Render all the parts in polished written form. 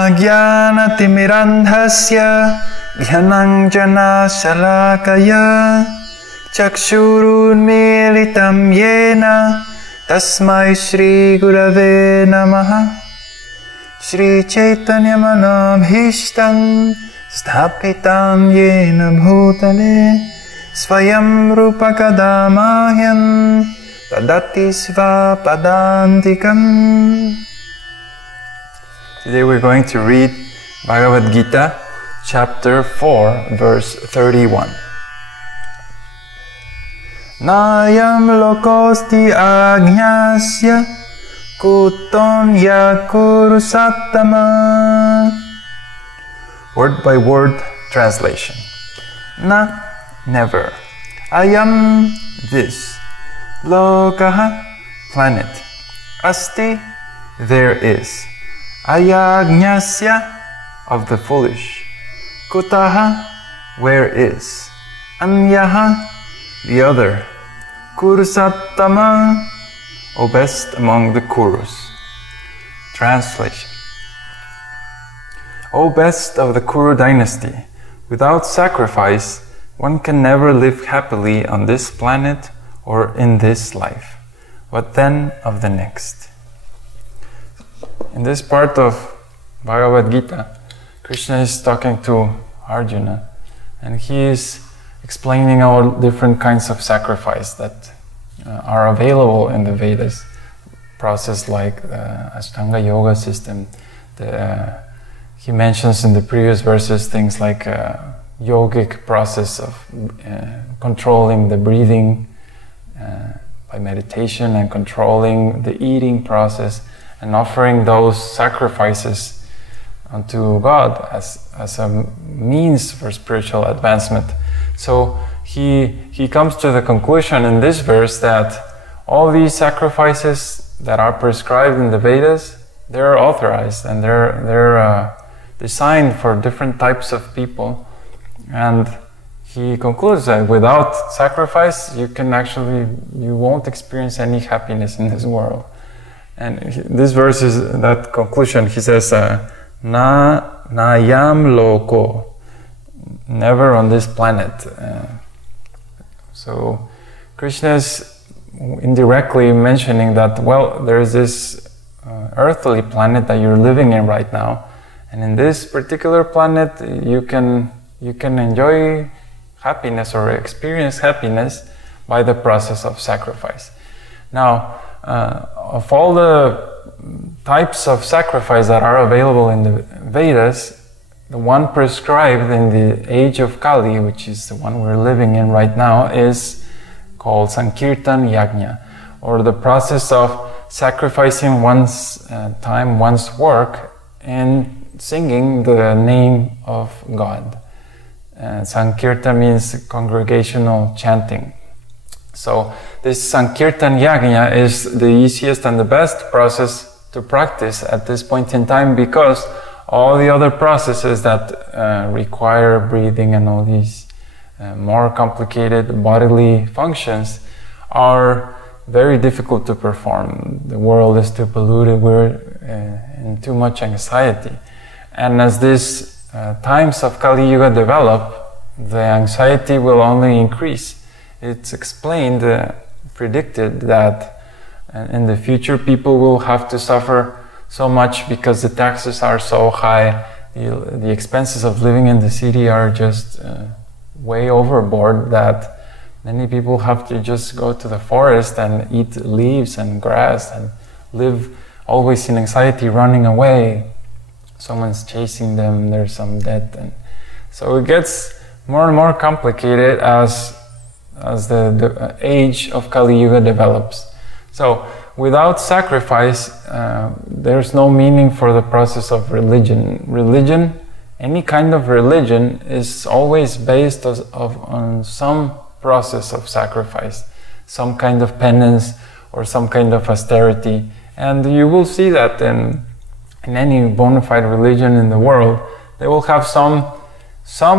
Ajnanatirandhasya Dhyananjana Shalakaya Chakshurunmilitam Yena Tasmai Shri Gurave Namaha Shri Chaitanya Manabhishtam Sthapitam Yena Bhutale Swayam Rupa Kadamahyam Tadati Sva Padantikam. Today we're going to read Bhagavad Gita, chapter 4, verse 31. Nayam lokosti agnyasya kuton yakuru sattama. Word by word translation. Na, never. Ayam, this. Lokaha, planet. Asti, there is. Ayagnyasya, of the foolish. Kutaha, where is. Anyaha, the other. Kurusattama, O best among the Kurus. Translation. O best of the Kuru dynasty, without sacrifice, one can never live happily on this planet or in this life. What then of the next? In this part of Bhagavad Gita, Krishna is talking to Arjuna, and he is explaining all different kinds of sacrifice that are available in the Vedas, process like the Ashtanga Yoga system. He mentions in the previous verses things like yogic process of controlling the breathing by meditation, and controlling the eating process, and offering those sacrifices unto God as a means for spiritual advancement. So he comes to the conclusion in this verse that all these sacrifices that are prescribed in the Vedas, they're authorized, and they're designed for different types of people. And he concludes that without sacrifice, you won't experience any happiness in this world. And this verse is that conclusion. He says, Nayam loko, never on this planet. So Krishna is indirectly mentioning that, well, there is this earthly planet that you're living in right now, and in this particular planet you can enjoy happiness or experience happiness by the process of sacrifice. Now, of all the types of sacrifice that are available in the Vedas, the one prescribed in the age of Kali, which is the one we're living in right now, is called Sankirtan Yajna, or the process of sacrificing one's time, one's work, in singing the name of God. Sankirtan means congregational chanting. So this Sankirtan Yajna is the easiest and the best process to practice at this point in time, because all the other processes that require breathing and all these more complicated bodily functions are very difficult to perform. The world is too polluted, we're in too much anxiety. And as these times of Kali Yuga develop, the anxiety will only increase. It's explained, predicted that in the future people will have to suffer so much because the taxes are so high, the expenses of living in the city are just way overboard, that many people have to just go to the forest and eat leaves and grass and live always in anxiety, running away. Someone's chasing them, there's some debt. And so it gets more and more complicated as the age of Kali Yuga develops. So without sacrifice, there's no meaning for the process of religion. Religion, any kind of religion, is always based on some process of sacrifice, some kind of penance or some kind of austerity. And you will see that in any bona fide religion in the world, they will have some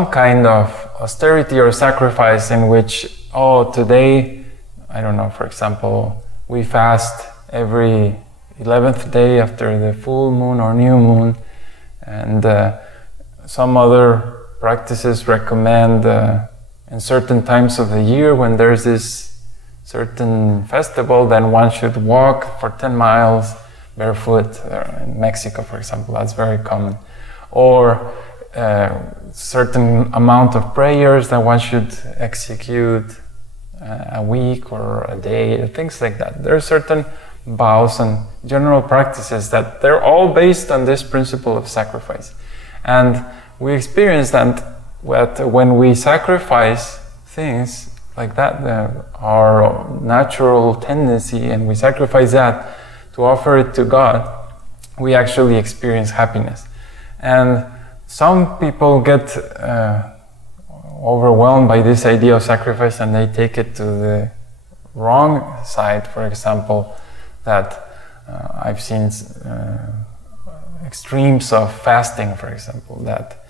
kind of austerity or sacrifice in which, today, I don't know, for example, we fast every 11th day after the full moon or new moon, And some other practices recommend in certain times of the year when there's this certain festival, then one should walk for 10 miles barefoot. In Mexico, for example, that's very common. Or certain amount of prayers that one should execute a week or a day, things like that. There are certain vows and general practices that they're all based on this principle of sacrifice. And we experience that when we sacrifice things like that, our natural tendency, and we sacrifice that to offer it to God, we actually experience happiness. And some people get overwhelmed by this idea of sacrifice, and they take it to the wrong side. For example, that I've seen extremes of fasting, for example, that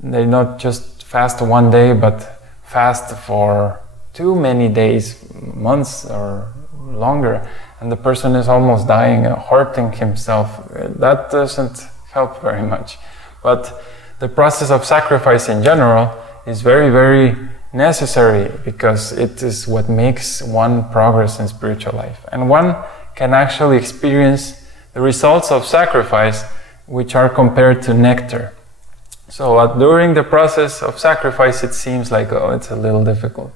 they not just fast one day, but fast for too many days, months or longer, and the person is almost dying, hurting himself. That doesn't help very much. But the process of sacrifice in general is very, very necessary, because it is what makes one progress in spiritual life. And one can actually experience the results of sacrifice, which are compared to nectar. So during the process of sacrifice, it seems like, oh, it's a little difficult.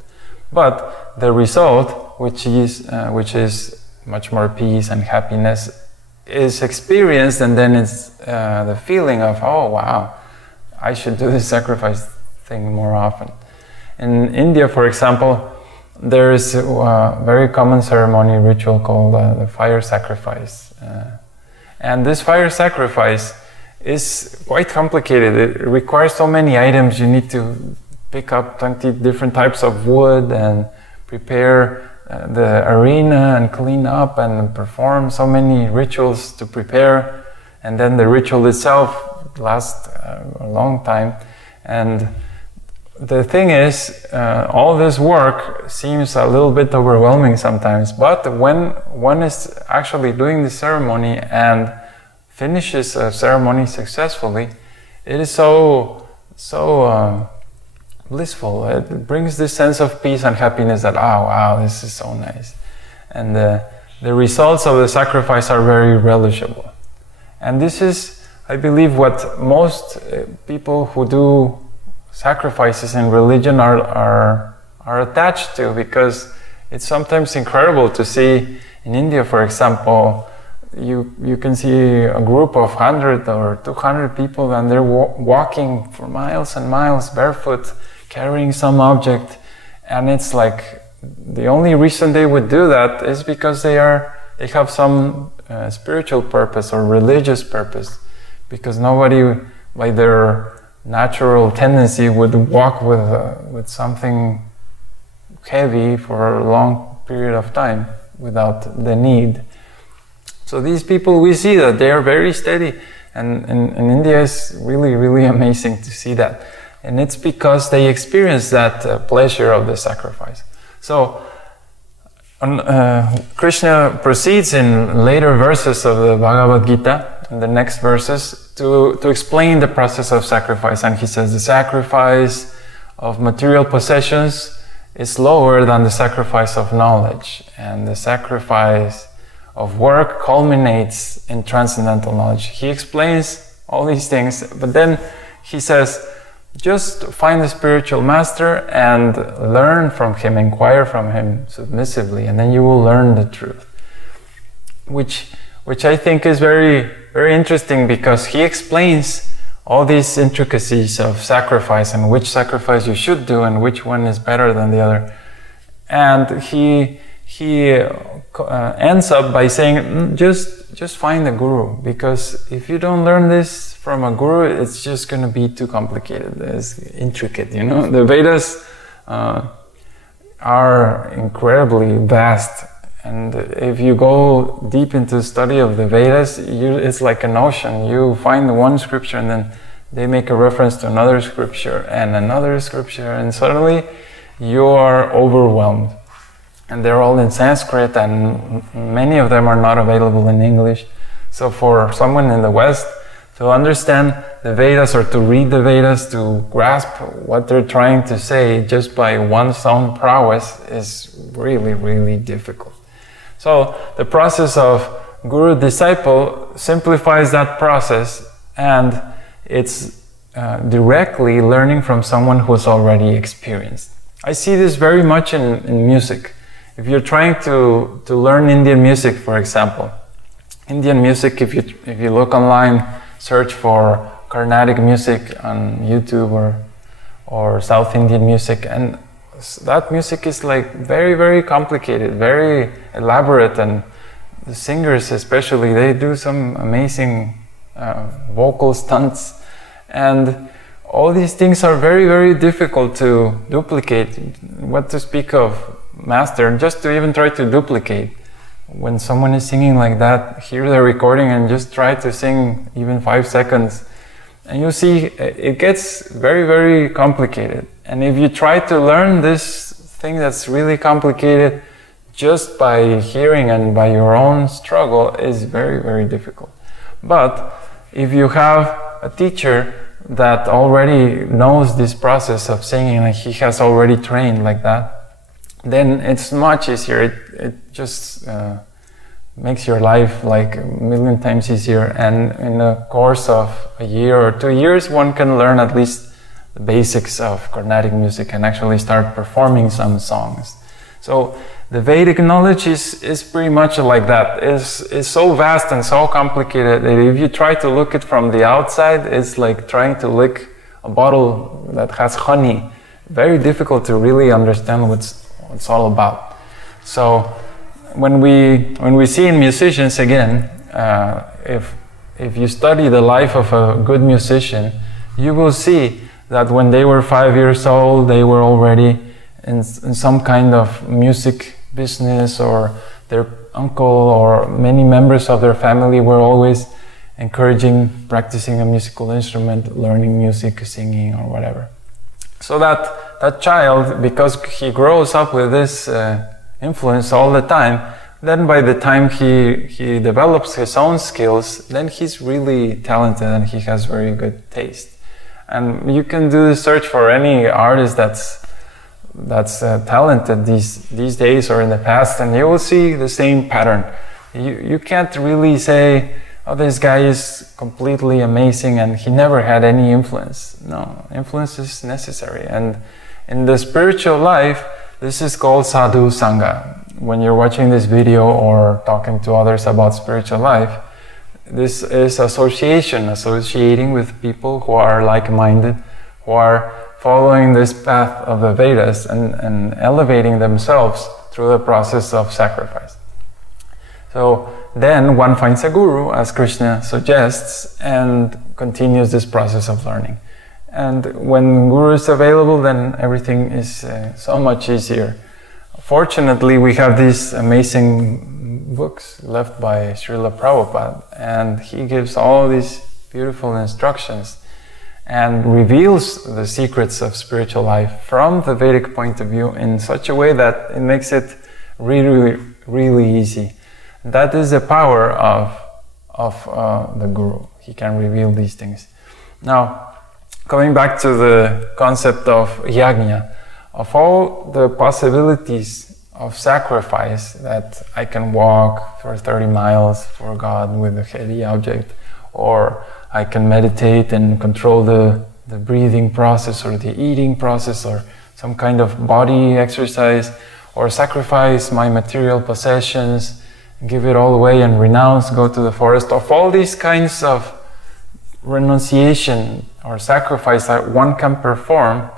But the result, which is much more peace and happiness, is experienced, and then it's the feeling of, oh wow, I should do this sacrifice thing more often. In India, for example, there is a very common ceremony ritual called the fire sacrifice. And this fire sacrifice is quite complicated. It requires so many items. You need to pick up 20 different types of wood and prepare the arena and clean up and perform so many rituals to prepare. And then the ritual itself lasts a long time. And the thing is, all this work seems a little bit overwhelming sometimes, but when one is actually doing the ceremony and finishes a ceremony successfully, it is so blissful. It brings this sense of peace and happiness that, oh wow, this is so nice. And the results of the sacrifice are very relishable. And this is, I believe, what most people who do sacrifices in religion are attached to, because it's sometimes incredible to see in India, for example, you can see a group of 100 or 200 people, and they're walking for miles and miles barefoot, carrying some object, and it's like the only reason they would do that is because they have some spiritual purpose or religious purpose, because nobody by their natural tendency would walk with something heavy for a long period of time without the need. So these people, we see that they are very steady, and in India is really, really amazing to see that. And it's because they experience that pleasure of the sacrifice. So Krishna proceeds in later verses of the Bhagavad Gita, in the next verses, to explain the process of sacrifice. And he says the sacrifice of material possessions is lower than the sacrifice of knowledge, and the sacrifice of work culminates in transcendental knowledge. He explains all these things, but then he says, just find the spiritual master and learn from him, inquire from him submissively, and then you will learn the truth. Which I think is very, very interesting, because he explains all these intricacies of sacrifice and which sacrifice you should do and which one is better than the other. And he ends up by saying, just find a guru, because if you don't learn this from a guru, it's just going to be too complicated. It's intricate, you know. The Vedas are incredibly vast, and if you go deep into the study of the Vedas, it's like an ocean. You find one scripture, and then they make a reference to another scripture, and suddenly you are overwhelmed. And they're all in Sanskrit, and many of them are not available in English. So for someone in the West, To understand the Vedas or to read the Vedas, to grasp what they're trying to say just by one's own prowess is really, really difficult. So the process of guru-disciple simplifies that process, and it's directly learning from someone who's already experienced. I see this very much in music. If you're trying to learn Indian music, for example, Indian music, if you look online, search for Carnatic music on YouTube or South Indian music, and that music is like very, very complicated, very elaborate, and the singers especially, they do some amazing vocal stunts, and all these things are very, very difficult to duplicate. What to speak of master, just to even try to duplicate. When someone is singing like that, hear the recording and just try to sing even 5 seconds, and you see it gets very, very complicated. And if you try to learn this thing that's really complicated just by hearing and by your own struggle, is very, very difficult. But if you have a teacher that already knows this process of singing, and he has already trained like that, then it's much easier. It just makes your life like a million times easier. And in the course of a year or 2 years, one can learn at least the basics of Carnatic music and actually start performing some songs. So the Vedic knowledge is pretty much like that. It's so vast and so complicated that if you try to look it from the outside, it's like trying to lick a bottle that has honey. Very difficult to really understand what's all about. So when we see in musicians, again, if you study the life of a good musician, you will see that when they were 5 years old, they were already in some kind of music business, or their uncle or many members of their family were always encouraging practicing a musical instrument, learning music, singing, or whatever. So that child, because he grows up with this influence all the time, then by the time he develops his own skills, then he's really talented and he has very good taste. And you can do the search for any artist that's talented these days or in the past, and you will see the same pattern. You can't really say, oh, this guy is completely amazing and he never had any influence. No, influence is necessary. And in the spiritual life, this is called sadhu sangha. When you're watching this video or talking to others about spiritual life, this is associating with people who are like-minded, who are following this path of the Vedas and elevating themselves through the process of sacrifice. So then one finds a guru, as Krishna suggests, and continues this process of learning. And when guru is available, then everything is so much easier. Fortunately, we have these amazing books left by Srila Prabhupada, and he gives all these beautiful instructions and reveals the secrets of spiritual life from the Vedic point of view in such a way that it makes it really, really easy. That is the power of the Guru. He can reveal these things. Now, coming back to the concept of yajna, of all the possibilities of sacrifice, that I can walk for 30 miles for God with a heavy object, or I can meditate and control the breathing process or the eating process or some kind of body exercise, or sacrifice my material possessions, give it all away and renounce, go to the forest. Of all these kinds of renunciation or sacrifice that one can perform,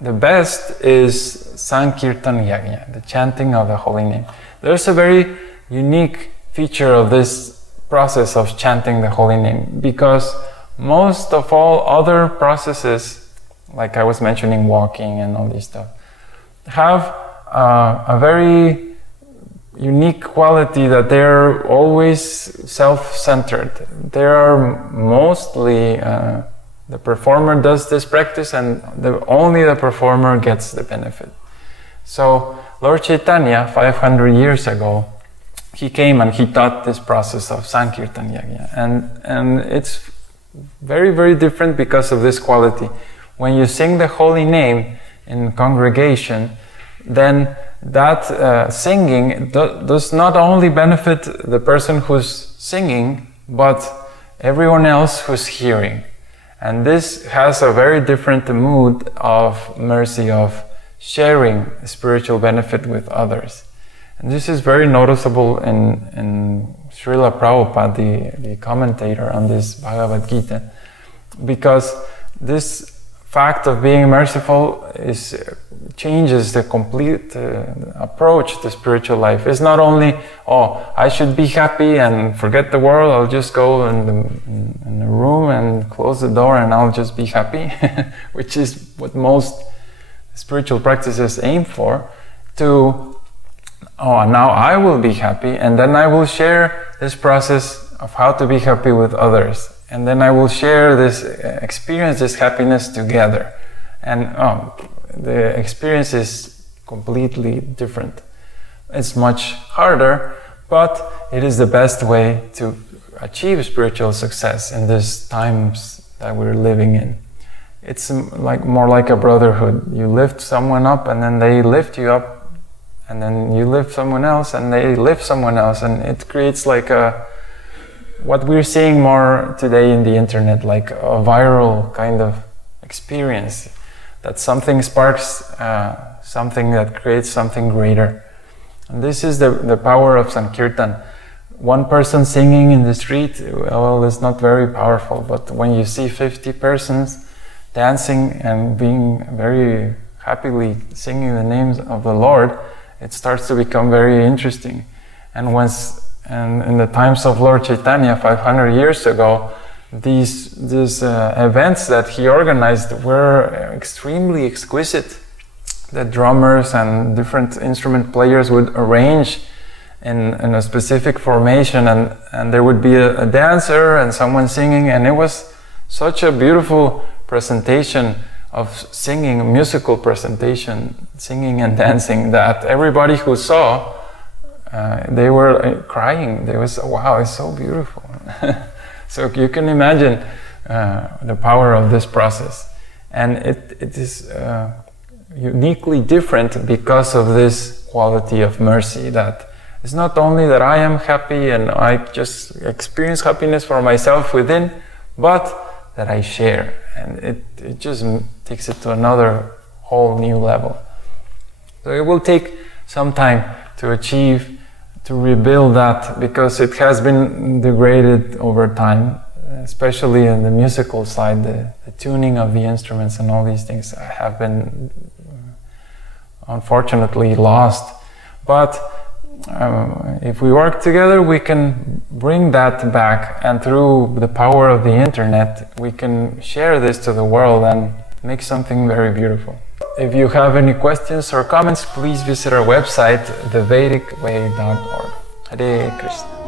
the best is Sankirtan Yajna, the chanting of the holy name. There's a very unique feature of this process of chanting the holy name, because most of all other processes, like I was mentioning, walking and all this stuff, have a very unique quality that they're always self-centered. They are mostly the performer does this practice, and only the performer gets the benefit. So Lord Chaitanya, 500 years ago, he came and he taught this process of Sankirtan Yajna, and it's very, very different because of this quality. When you sing the holy name in congregation, then that singing does not only benefit the person who's singing, but everyone else who's hearing. And this has a very different mood of mercy, of sharing spiritual benefit with others. And this is very noticeable in Srila Prabhupada, the commentator on this Bhagavad Gita, because this fact of being merciful changes the complete approach to spiritual life. It's not only, oh, I should be happy and forget the world, I'll just go in the room and close the door and I'll just be happy, which is what most spiritual practices aim for, to, oh, now I will be happy and then I will share this process of how to be happy with others. And then I will share this experience, this happiness together. And the experience is completely different. It's much harder, but it is the best way to achieve spiritual success in these times that we're living in. It's more like a brotherhood. You lift someone up and then they lift you up, and then you lift someone else and they lift someone else, and it creates like what we're seeing more today in the internet, like a viral kind of experience, that something sparks something that creates something greater. And this is the power of Sankirtan. One person singing in the street, well, it's not very powerful, but when you see 50 persons dancing and being very happily singing the names of the Lord, it starts to become very interesting. And in the times of Lord Chaitanya 500 years ago, these events that he organized were extremely exquisite. The drummers and different instrument players would arrange in a specific formation, and there would be a dancer and someone singing, and it was such a beautiful presentation of singing, a musical presentation, singing and dancing, that everybody who saw, they were crying. They was, wow, it's so beautiful. So you can imagine the power of this process. And it is uniquely different because of this quality of mercy, that it's not only that I am happy and I just experience happiness for myself within, but that I share. And it just takes it to another whole new level. So it will take some time to achieve, to rebuild that, because it has been degraded over time, especially in the musical side. The tuning of the instruments and all these things have been unfortunately lost. But if we work together, we can bring that back, and through the power of the internet, we can share this to the world and make something very beautiful. If you have any questions or comments, please visit our website, thevedicway.org. Hare Krishna.